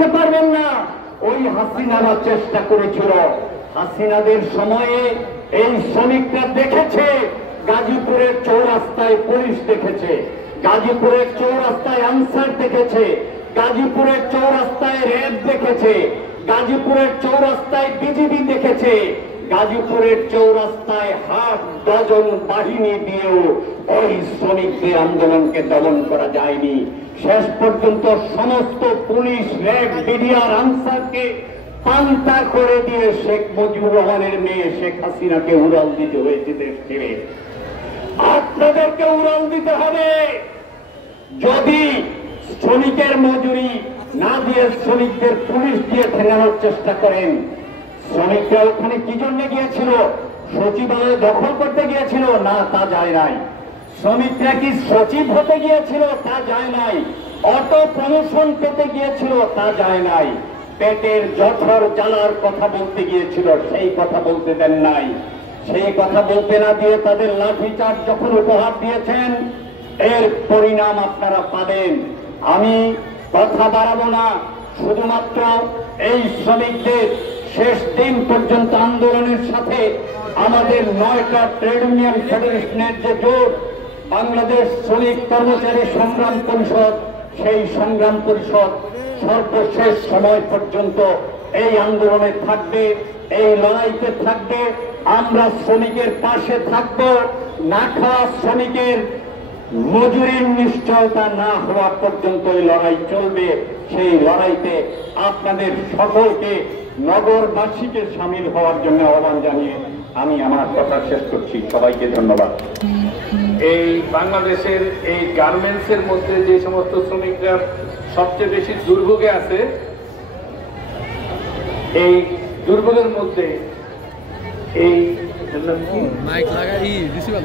রাখতে পারবেন না। ওই হাসিনারা চেষ্টা করেছিল। হাসিনাদের সময়ে এই শ্রমিকরা দেখেছে গাজীপুরের চৌরাস্তায় পুলিশ দেখেছে, গাজীপুরের চৌরাস্তায় আনসার দেখেছে, গাজীপুরের চৌরাস্তায় র্যাব দেখেছে, গাজীপুরের চৌরাস্তায় বিজিবি দেখেছে, গাজীপুরের চৌরাস্তায় হাফ ডজন বাহিনী দিয়েও ওই শ্রমিকদের আন্দোলনকে দমন করা যায়নি। শেষ পর্যন্ত সমস্ত পুলিশ, র্যাব, বিডিআর, আনসারকে পান্তা করে দিয়ে শেখ মুজিবুর রহমানের মেয়ে শেখ হাসিনাকে উড়াল দিতে হয়েছে দেশ ছেড়ে। আপনাদেরকে উড়াল দিতে হবে। যদি শ্রমিকের মজুরি না দিয়ে শ্রমিকদের পুলিশ দিয়ে ঠেকানোর চেষ্টা করেন, শ্রমিকরা ওখানে কি জন্য গিয়েছিল? সচিবালয় দখল করতে গিয়েছিল? না, তা যায় নাই। শ্রমিকরা কি সচিব হতে গিয়েছিল? তা যায় নাই। অটো প্রমোশন পেতে গিয়েছিল? তা যায় নাই। পেটের জঠর জ্বালার কথা বলতে গিয়েছিল, সেই কথা বলতে দেন নাই। সেই কথা বলতে না দিয়ে তাদের লাঠিচার্জ যখন উপহার দিয়েছেন, এর পরিণাম আপনারা পাবেন। আমি কথা বাড়াবো না, শুধুমাত্র এই শ্রমিকদের শেষ দিন পর্যন্ত আন্দোলনের সাথে আমাদের 9টা ট্রেড ইউনিয়ন ফেডারেশনের যে জোট, বাংলাদেশ শ্রমিক কর্মচারী সংগ্রাম পরিষদ, সেই সংগ্রাম পরিষদ সর্বশেষ সময় পর্যন্ত এই আন্দোলনে থাকবে, এই লড়াইতে থাকবে। আমরা শ্রমিকের পাশে থাকব। না খাওয়া শ্রমিকের মজুরির নিশ্চয়তা না হওয়া পর্যন্ত এই লড়াই চলবে। সেই লড়াইতে আপনাদের সকলকে, নগরবাসীকে সামিল হওয়ার জন্য আহ্বান জানিয়ে আমি আমার কথা শেষ করছি। সবাইকে ধন্যবাদ। এই বাংলাদেশের এই গার্মেন্টসের মধ্যে যে সমস্ত শ্রমিকরা সবচেয়ে বেশি দুর্ভোগে আছে, এই দুর্ভোগের মধ্যে এই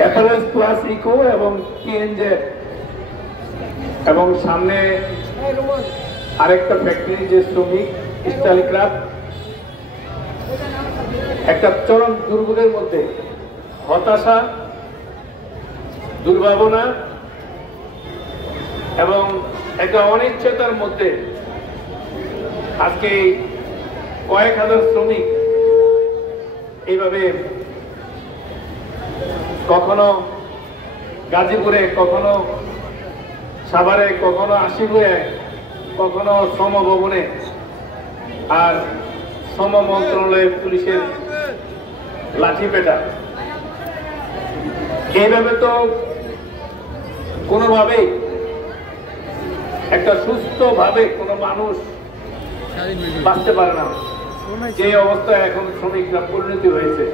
অ্যাপারেলস প্লাস ইকো এবং কেএনজে এবং সামনে আরেকটা ফ্যাক্টরি যে শ্রমিক স্টাইলক্রাফট, একটা চরম দুর্ভোগের মধ্যে হতাশা, দুর্ভাবনা এবং একটা অনিশ্চয়তার মধ্যে আজকে কয়েক হাজার শ্রমিক এইভাবে কখনো গাজীপুরে, কখনো সাভারে, কখনো আশিপুরে, কখনো শ্রম ভবনে, আর শ্রম মন্ত্রণালয়ের পুলিশের লাঠিপেটা, এইভাবে তো কোনোভাবেই একটা সুস্থভাবে কোনো মানুষ বাঁচতে পারে না, যে অবস্থায় এখন শ্রমিকরা পরিণতি হয়েছে।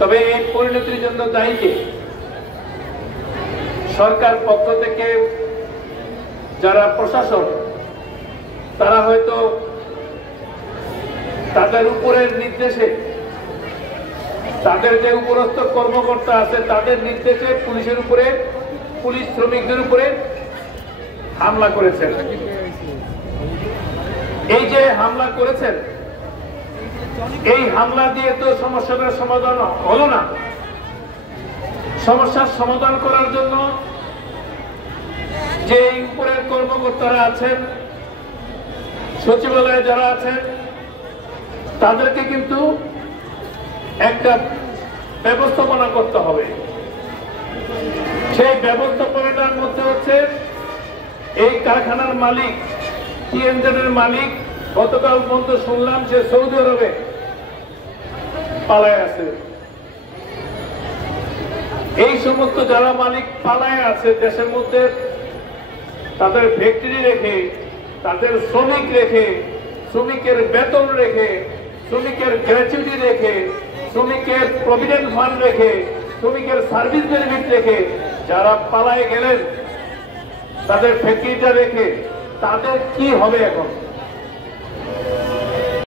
তবে এই পরিণতির জন্য দায়ী কে? সরকার পক্ষ থেকে যারা প্রশাসন, তারা হয়তো তাদের উপরের নির্দেশে, তাদের যে উপরস্থ কর্মকর্তা আছে তাদের নির্দেশে পুলিশের উপরে, পুলিশ শ্রমিকদের উপরে হামলা করেছেন। এই যে হামলা করেছেন, এই হামলা দিয়ে তো সমস্যাটার সমাধান হলো না। সমস্যার সমাধান করার জন্য যে উপরের কর্মকর্তারা আছেন, সচিবালয়ে যারা আছেন, তাদেরকে কিন্তু একটা ব্যবস্থাপনা করতে হবে। সেই ব্যবস্থাপনাটার মধ্যে হচ্ছে এই কারখানার মালিক, টিএনজেডের মালিক, গতকাল পর্যন্ত শুনলাম যে সৌদি আরবে পালায় আছে। এই সমস্ত যারা মালিক পালায় আছে দেশের মধ্যে, তাদের ফ্যাক্টরি রেখে, তাদের শ্রমিক রেখে, শ্রমিকের বেতন রেখে, শ্রমিকের গ্র্যাচুইটি রেখে, শ্রমিকের প্রভিডেন্ট ফান্ড রেখে, শ্রমিকের সার্ভিস বেনিফিট রেখে যারা পালায় গেলেন, তাদের ফ্যাক্টরিটা রেখে, তাদের কি হবে এখন?